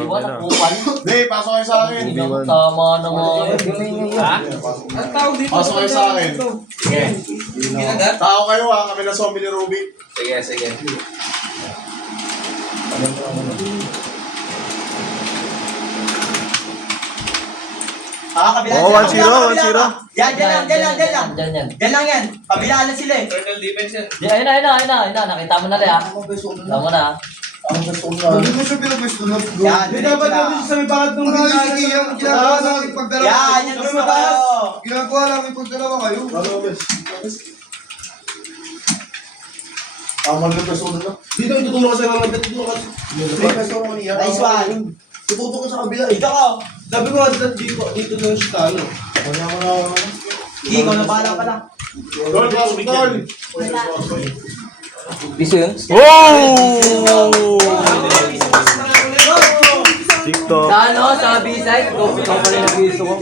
Dalawa na kupal. Hindi, pasok kayo sa akin. Tama naman. Ha? Ang tawag dito. Pasok kayo sa akin. Sige. Tao kayo ha, kami na zombie ni Ruby. Sige. Kabila. Oo, 1-0. Yan lang. Diyan. Yan lang yan. Kabila na sila eh. Turtle defense yan. Ayun na. Nakita mo na rin ah. Nakita mo na. Hindi mo siya pinagusto na. Yan. Hindi dapat natin sa may bakit nung ginagawa namin pagdalawa. Yan, yan gusto ko. Ginagawa namin pagdalawa kayo. Magkapeso na. Dito ituturo ka sa mga magkatuturo ka. Nice one. Tuturo ka sa kabila Dito ko. Sabi ko nga dito lang siya talo. Kanya mo na. Hindi, ikaw na bahala pala. Tol! Piso yun? Oh! TikTok. Sa ano? Sa B-side? Ikaw pala nag-iso ko.